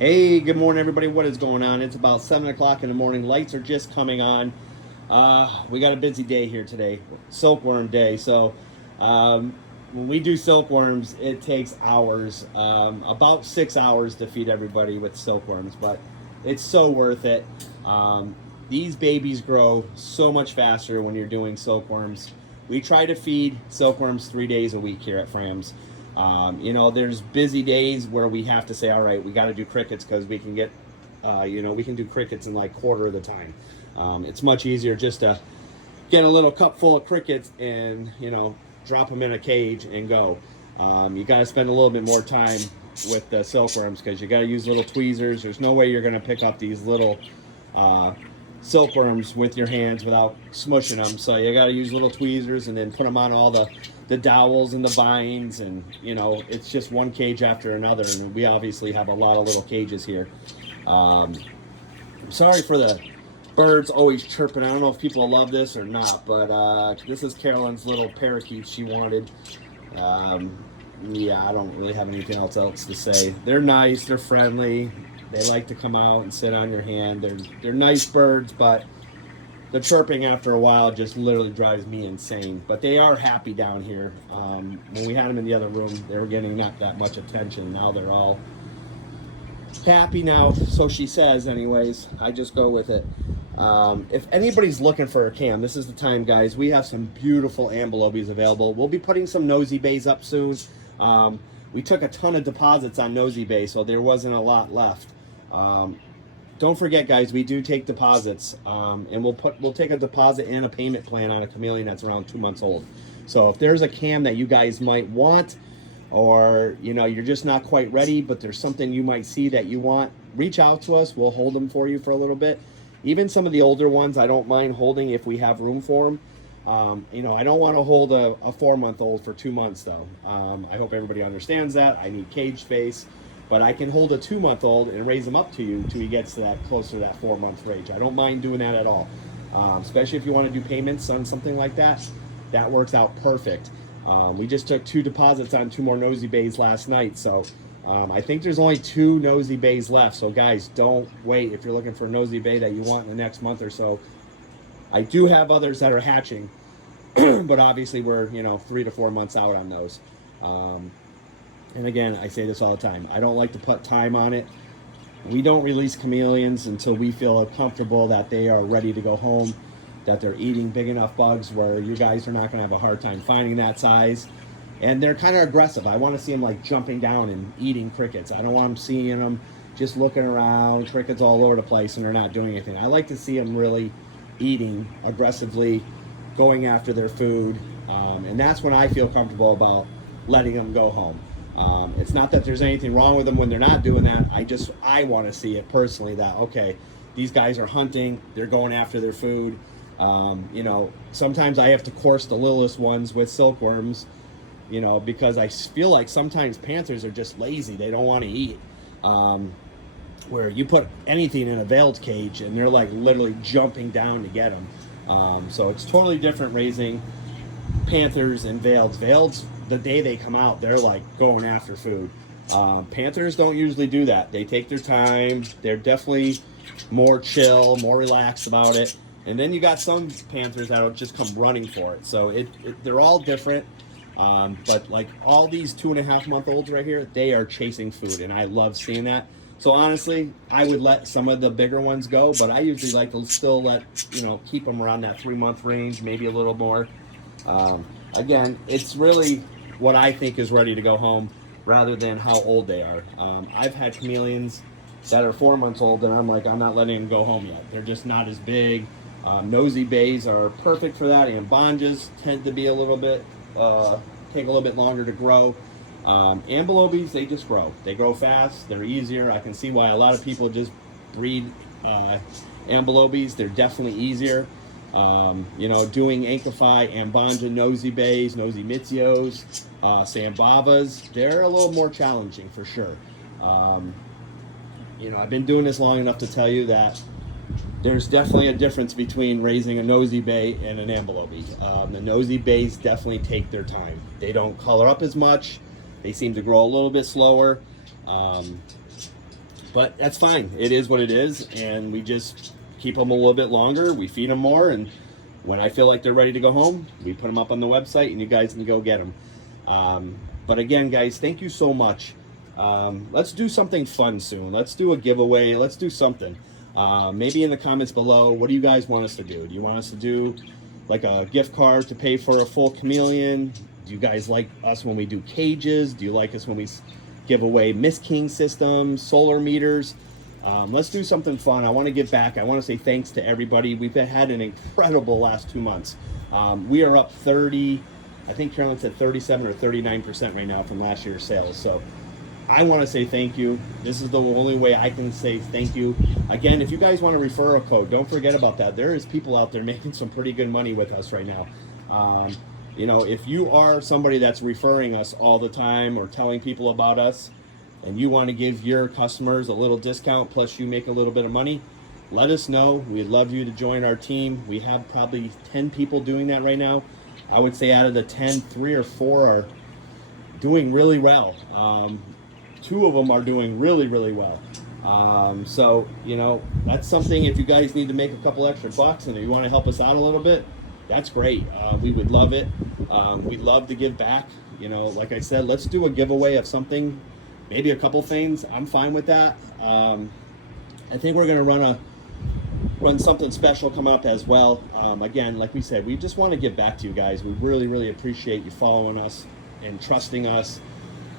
Hey, good morning, everybody. What is going on? It's about 7 o'clock in the morning. Lights are just coming on. We got a busy day here today, silkworm day. So, when we do silkworms, it takes hours, about 6 hours to feed everybody with silkworms, but it's so worth it. These babies grow so much faster when you're doing silkworms. We try to feed silkworms 3 days a week here at Fram's. There's busy days where we have to say, all right, we got to do crickets because we can get, we can do crickets in like quarter of the time. It's much easier just to get a little cup full of crickets and, drop them in a cage and go. You got to spend a little bit more time with the silkworms because you got to use little tweezers. There's no way you're going to pick up these little silkworms with your hands without smushing them. So you got to use little tweezers and then put them on all the dowels and the vines, and it's just one cage after another, and we obviously have a lot of little cages here. I'm sorry for the birds always chirping. I don't know if people love this or not, but this is Carolyn's little parakeet she wanted. Yeah, I don't really have anything else to say. They're nice, they're friendly, they like to come out and sit on your hand. They're nice birds, but the chirping after a while just literally drives me insane. But they are happy down here. When we had them in the other room, they were getting not that much attention. Now they're all happy now, so she says anyways. I just go with it. If anybody's looking for a cam, this is the time, guys. We have some beautiful amblobies available. We'll be putting some nosy bays up soon. We took a ton of deposits on nosy bay, so there wasn't a lot left. Don't forget, guys, we do take deposits, and we'll take a deposit and a payment plan on a chameleon that's around 2 months old. So if there's a cam that you guys might want, or you're just not quite ready, but there's something you might see that you want, reach out to us. We'll hold them for you for a little bit. Even some of the older ones, I don't mind holding if we have room for them. I don't want to hold a 4-month-old for 2 months, though. I hope everybody understands that. I need cage space. But I can hold a 2-month-old and raise him up to you until he gets to that closer to that 4-month range. I don't mind doing that at all. Especially if you want to do payments on something like that. That works out perfect. We just took 2 deposits on 2 more nosy bays last night. So I think there's only 2 nosy bays left. So guys, don't wait if you're looking for a nosy bay that you want in the next month or so. I do have others that are hatching. But obviously we're 3 to 4 months out on those. And again, I say this all the time. I don't like to put time on it. We don't release chameleons until we feel comfortable that they are ready to go home, that they're eating big enough bugs where you guys are not going to have a hard time finding that size. And they're kind of aggressive. I want to see them like jumping down and eating crickets. I don't want them seeing them just looking around, crickets all over the place, and they're not doing anything. I like to see them really eating aggressively, going after their food. And that's when I feel comfortable about letting them go home. It's not that there's anything wrong with them when they're not doing that. I want to see it personally that, okay, these guys are hunting, they're going after their food. Sometimes I have to course the littlest ones with silkworms, because I feel like sometimes panthers are just lazy. They don't want to eat. Where you put anything in a veiled cage and they're like literally jumping down to get them. So it's totally different raising panthers and veileds. Veileds, the day they come out, they're like going after food. Panthers don't usually do that. They take their time. They're definitely more chill, more relaxed about it. And then you got some panthers that'll just come running for it. So they're all different. But like all these 2.5-month-olds right here, they are chasing food, and I love seeing that. So honestly, I would let some of the bigger ones go, but I usually like to still keep them around that 3-month range, maybe a little more. Again, it's really what I think is ready to go home rather than how old they are. I've had chameleons that are 4 months old and I'm not letting them go home yet. They're just not as big. Nosy bays are perfect for that, and bonjas tend to be a little bit, take a little bit longer to grow. Amblobies, they just grow. They grow fast, they're easier. I can see why a lot of people just breed amblobies. They're definitely easier. Doing Ankify, Ambanja, nosy bays, nosy mitzios, Sambavas, they're a little more challenging for sure. I've been doing this long enough to tell you that there's definitely a difference between raising a nosy bay and an amblobi. The nosy bays definitely take their time. They don't color up as much. They seem to grow a little bit slower. But that's fine. It is what it is, and we just keep them a little bit longer. We feed them more, and when I feel like they're ready to go home, we put them up on the website, and you guys can go get them. But again, guys, thank you so much. Let's do something fun soon. Let's do a giveaway. Let's do something. Maybe in the comments below, what do you guys want us to do? Do you want us to do like a gift card to pay for a full chameleon? Do you guys like us when we do cages? Do you like us when we give away Miss King systems, solar meters? Let's do something fun. I want to give back. I want to say thanks to everybody. We've had an incredible last 2 months. We are up 30, I think Carolyn said 37 or 39% right now from last year's sales. So I want to say thank you. This is the only way I can say thank you. Again, if you guys want to refer a code, don't forget about that. There is people out there making some pretty good money with us right now. You know, if you are somebody that's referring us all the time or telling people about us, and you want to give your customers a little discount plus you make a little bit of money, let us know. We'd love you to join our team. We have probably 10 people doing that right now. I would say out of the 10, 3 or 4 are doing really well. 2 of them are doing really, really well. So, you know, that's something. If you guys need to make a couple extra bucks and you want to help us out a little bit, that's great. We would love it. We'd love to give back. You know, like I said, let's do a giveaway of something, maybe a couple things. I'm fine with that. I think we're going to run something special come up as well. Again, like we said, we just want to give back to you guys. We really, really appreciate you following us and trusting us.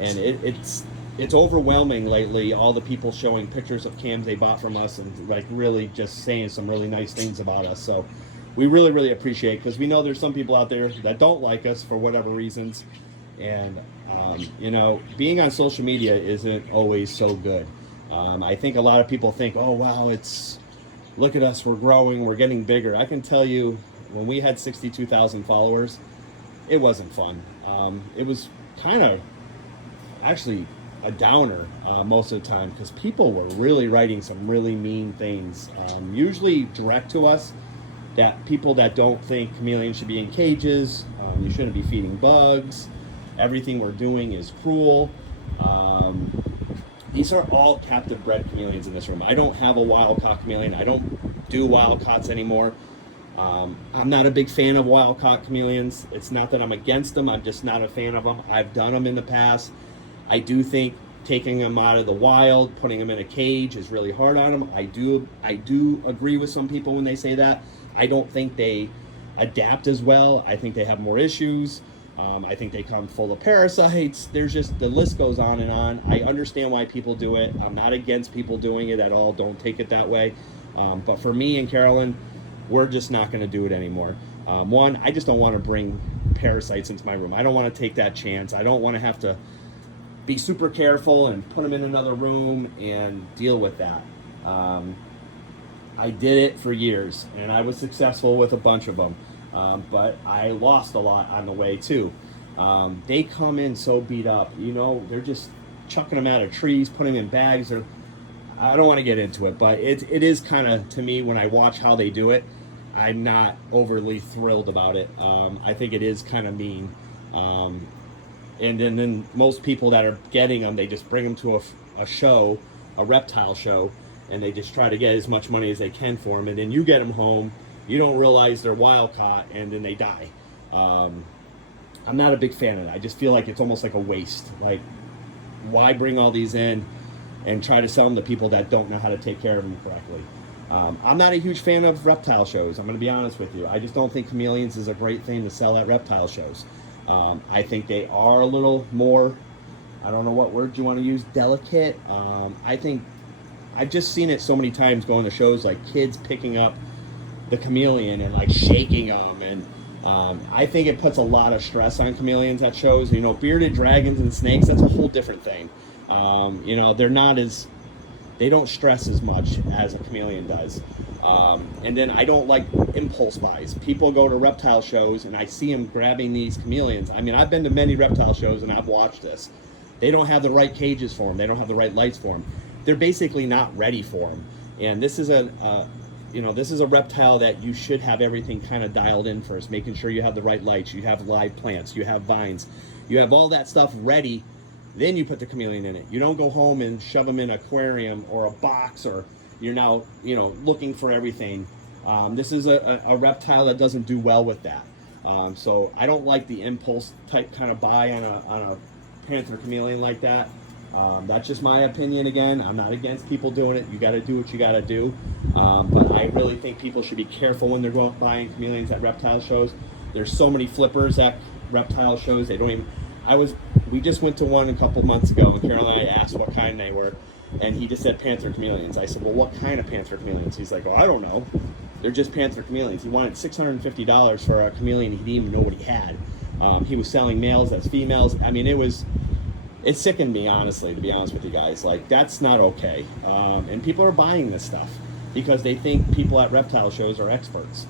And it's overwhelming lately, all the people showing pictures of cams they bought from us and like really just saying some really nice things about us. So we really, really appreciate it, because we know there's some people out there that don't like us for whatever reasons. And, you know, being on social media isn't always so good. I think a lot of people think, oh, wow, look at us, we're growing, we're getting bigger. I can tell you, when we had 62,000 followers, it wasn't fun. It was kind of actually a downer most of the time, because people were really writing some really mean things, usually direct to us, that people that don't think chameleons should be in cages, you shouldn't be feeding bugs, everything we're doing is cruel. These are all captive bred chameleons in this room. I don't have a wild caught chameleon. I don't do wild caughts anymore. I'm not a big fan of wild caught chameleons. It's not that I'm against them, I'm just not a fan of them. I've done them in the past. I do think taking them out of the wild, putting them in a cage is really hard on them. I do agree with some people when they say that. I don't think they adapt as well. I think they have more issues. I think they come full of parasites. There's just, the list goes on and on. I understand why people do it. I'm not against people doing it at all. Don't take it that way. But for me and Carolyn, we're just not going to do it anymore. One, I just don't want to bring parasites into my room. I don't want to take that chance. I don't want to have to be super careful and put them in another room and deal with that. I did it for years, and I was successful with a bunch of them, but I lost a lot on the way too. They come in so beat up, you know, they're just chucking them out of trees, putting them in bags. I don't want to get into it, but it is kind of, to me, when I watch how they do it, I'm not overly thrilled about it. I think it is kind of mean. And then most people that are getting them, they just bring them to a show, a reptile show, and they just try to get as much money as they can for them. And then you get them home, you don't realize they're wild caught, and then they die. I'm not a big fan of it. I just feel like it's almost like a waste. Like, why bring all these in and try to sell them to people that don't know how to take care of them correctly? I'm not a huge fan of reptile shows. I'm going to be honest with you. I just don't think chameleons is a great thing to sell at reptile shows. I think they are a little more, I don't know what word you want to use, delicate. I think I've just seen it so many times going to shows, like kids picking up the chameleon and like shaking them, and I think it puts a lot of stress on chameleons at shows. You know, bearded dragons and snakes, that's a whole different thing. You know, they don't stress as much as a chameleon does. And then I don't like impulse buys. People go to reptile shows and I see them grabbing these chameleons. I mean, I've been to many reptile shows and I've watched this. They don't have the right cages for them. They don't have the right lights for them. They're basically not ready for them. And this is a reptile that you should have everything kind of dialed in first, making sure you have the right lights, you have live plants, you have vines, you have all that stuff ready Then you put the chameleon in it. You don't go home and shove them in an aquarium or a box, or you're now, you know, looking for everything. This is a reptile that doesn't do well with that. So I don't like the impulse type kind of buy on a panther chameleon like that. That's just my opinion. Again, I'm not against people doing it. You got to do what you got to do. But I really think people should be careful when they're going buying chameleons at reptile shows. There's so many flippers at reptile shows. They don't even. We just went to one a couple months ago, and Caroline asked what kind they were, and he just said panther chameleons. I said, well, what kind of panther chameleons? He's like, oh, I don't know. They're just panther chameleons. He wanted $650 for a chameleon he didn't even know what he had. He was selling males as females. I mean, it sickened me, honestly, to be honest with you guys. Like, that's not okay. And people are buying this stuff because they think people at reptile shows are experts.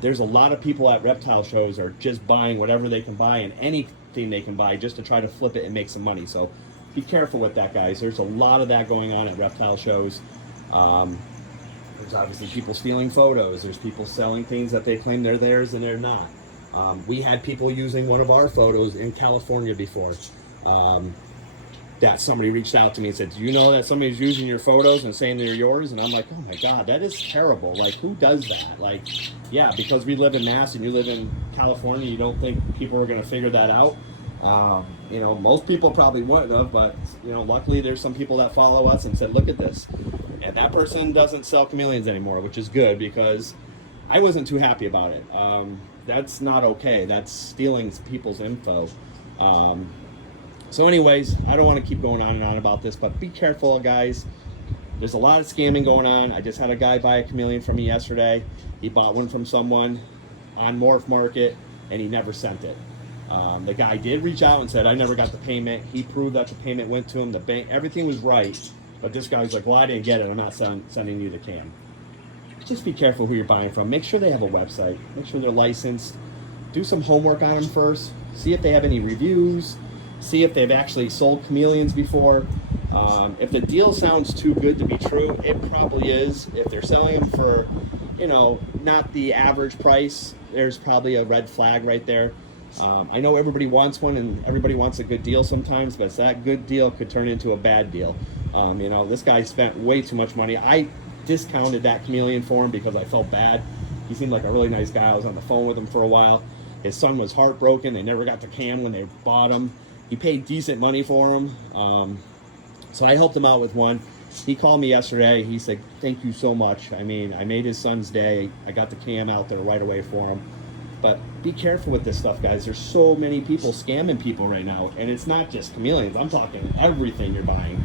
There's a lot of people at reptile shows are just buying whatever they can buy and anything they can buy just to try to flip it and make some money. So be careful with that, guys. There's a lot of that going on at reptile shows. There's obviously people stealing photos. There's people selling things that they claim they're theirs and they're not. We had people using one of our photos in California before. That somebody reached out to me and said, do you know that somebody's using your photos and saying they're yours? And I'm like, oh my God, that is terrible. Like, who does that? Like, yeah, because we live in Mass and you live in California, you don't think people are going to figure that out? You know, most people probably wouldn't have, but, you know, luckily there's some people that follow us and said, look at this. And that person doesn't sell chameleons anymore, which is good because I wasn't too happy about it. That's not okay. That's stealing people's info. So anyways, I don't want to keep going on and on about this, but be careful, guys. There's a lot of scamming going on. I just had a guy buy a chameleon from me yesterday. He bought one from someone on Morph Market, and he never sent it. The guy did reach out and said, I never got the payment. He proved that the payment went to him. The bank, everything was right. But this guy was like, well, I didn't get it. I'm not sending you the cam. Just be careful who you're buying from. Make sure they have a website. Make sure they're licensed. Do some homework on them first. See if they have any reviews. See if they've actually sold chameleons before. If the deal sounds too good to be true, it probably is. If they're selling them for, you know, not the average price, there's probably a red flag right there. I know everybody wants one and everybody wants a good deal sometimes, but that good deal could turn into a bad deal. You know, this guy spent way too much money. I discounted that chameleon for him because I felt bad. He seemed like a really nice guy. I was on the phone with him for a while. His son was heartbroken. They never got the cam when they bought him. He paid decent money for him. So I helped him out with one. He called me yesterday. He said, thank you so much. I mean, I made his son's day. I got the cam out there right away for him. But be careful with this stuff, guys. There's so many people scamming people right now. And it's not just chameleons. I'm talking everything you're buying.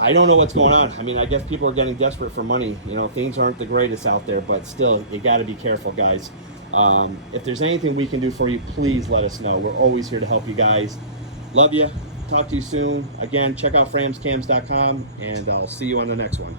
I don't know what's going on. I mean, I guess people are getting desperate for money. You know, things aren't the greatest out there. But still, you got to be careful, guys. If there's anything we can do for you, please let us know. We're always here to help you guys. Love you. Talk to you soon. Again, check out framscams.com, and I'll see you on the next one.